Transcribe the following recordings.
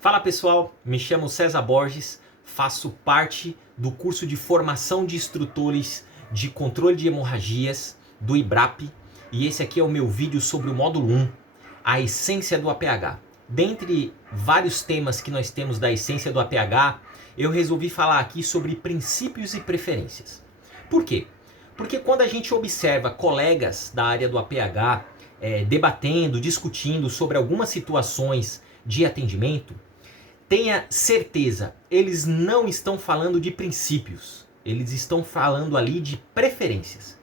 Fala pessoal, me chamo César Borges, faço parte do curso de formação de instrutores de controle de hemorragias do IBRAP e esse aqui é o meu vídeo sobre o módulo 1, a essência do APH. Dentre vários temas que nós temos da essência do APH, eu resolvi falar aqui sobre princípios e preferências. Por quê? Porque quando a gente observa colegas da área do APH debatendo, discutindo sobre algumas situações de atendimento, tenha certeza, eles não estão falando de princípios, eles estão falando ali de preferências.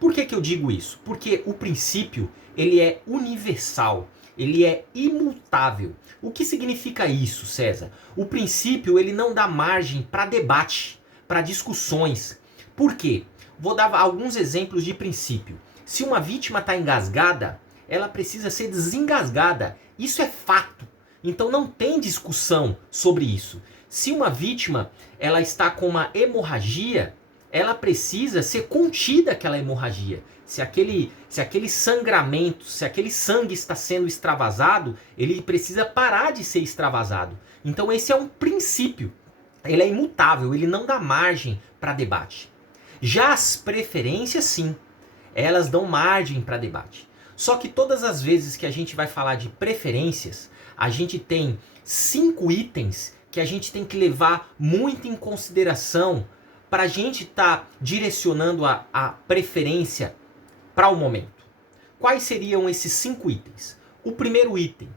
Por que eu digo isso? Porque o princípio, ele é universal, ele é imutável. O que significa isso, César? O princípio, ele não dá margem para debate, para discussões. Por quê? Vou dar alguns exemplos de princípio. Se uma vítima está engasgada, ela precisa ser desengasgada. Isso é fato. Então não tem discussão sobre isso. Se uma vítima ela está com uma hemorragia, ela precisa ser contida aquela hemorragia. Se aquele sangramento, se aquele sangue está sendo extravasado, ele precisa parar de ser extravasado. Então esse é um princípio. Ele é imutável, ele não dá margem para debate. Já as preferências, sim, elas dão margem para debate. Só que todas as vezes que a gente vai falar de preferências, a gente tem 5 itens que a gente tem que levar muito em consideração para a gente estar direcionando a preferência para o momento. Quais seriam esses 5 itens? O primeiro item,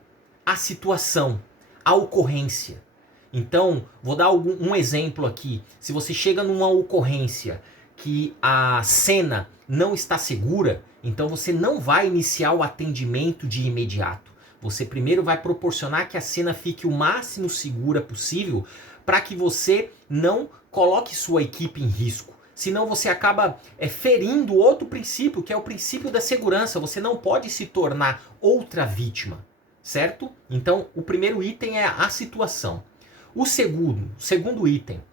a situação, a ocorrência. Então, vou dar um exemplo aqui. Se você chega numa ocorrência que a cena não está segura, então você não vai iniciar o atendimento de imediato. Você primeiro vai proporcionar que a cena fique o máximo segura possível para que você não coloque sua equipe em risco. Senão você acaba ferindo outro princípio, que é o princípio da segurança. Você não pode se tornar outra vítima, certo? Então, o primeiro item é a situação. O segundo item,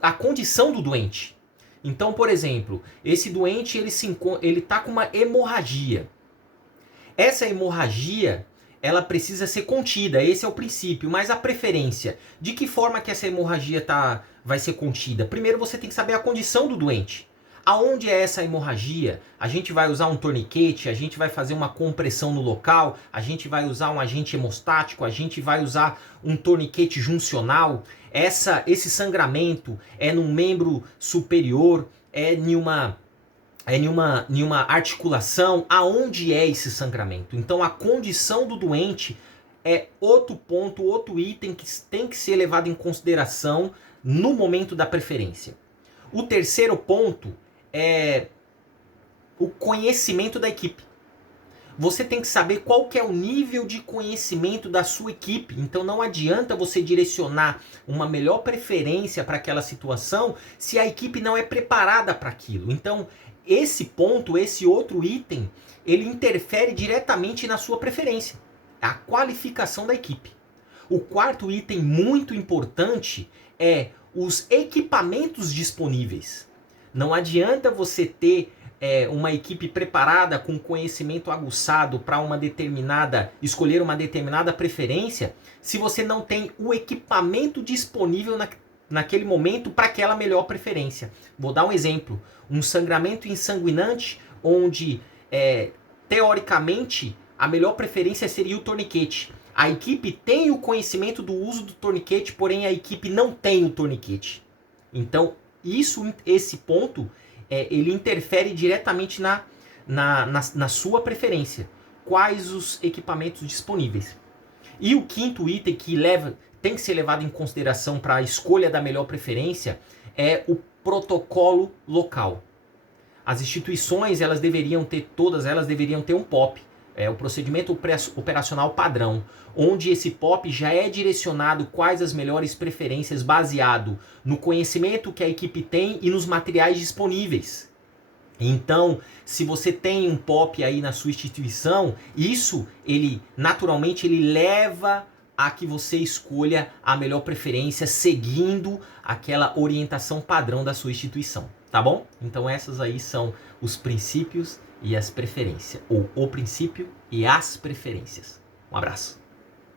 a condição do doente. Então, por exemplo, esse doente ele está com uma hemorragia. Essa hemorragia ela precisa ser contida, esse é o princípio, mas a preferência, de que forma que essa hemorragia vai ser contida? Primeiro você tem que saber a condição do doente. Aonde é essa hemorragia? A gente vai usar um torniquete, a gente vai fazer uma compressão no local, a gente vai usar um agente hemostático, a gente vai usar um torniquete juncional. Esse sangramento é num membro superior, é em uma articulação. Aonde é esse sangramento? Então a condição do doente é outro ponto, outro item que tem que ser levado em consideração no momento da preferência. O terceiro ponto é o conhecimento da equipe. Você tem que saber qual que é o nível de conhecimento da sua equipe. Então não adianta você direcionar uma melhor preferência para aquela situação se a equipe não é preparada para aquilo. Então esse ponto, esse outro item, ele interfere diretamente na sua preferência. A qualificação da equipe. O quarto item muito importante é os equipamentos disponíveis. Não adianta você ter uma equipe preparada com conhecimento aguçado para escolher uma determinada preferência, se você não tem o equipamento disponível naquele momento para aquela melhor preferência. Vou dar um exemplo. Um sangramento insanguinante onde, teoricamente, a melhor preferência seria o torniquete. A equipe tem o conhecimento do uso do torniquete, porém a equipe não tem o torniquete. Então, esse ponto, ele interfere diretamente na sua preferência. Quais os equipamentos disponíveis? E o quinto item que tem que ser levado em consideração para a escolha da melhor preferência é o protocolo local. As instituições, todas elas deveriam ter um POP, o procedimento operacional padrão, onde esse POP já é direcionado quais as melhores preferências baseado no conhecimento que a equipe tem e nos materiais disponíveis. Então, se você tem um POP aí na sua instituição, naturalmente ele leva a que você escolha a melhor preferência seguindo aquela orientação padrão da sua instituição, tá bom? Então essas aí são os princípios e as preferências, ou o princípio e as preferências. Um abraço.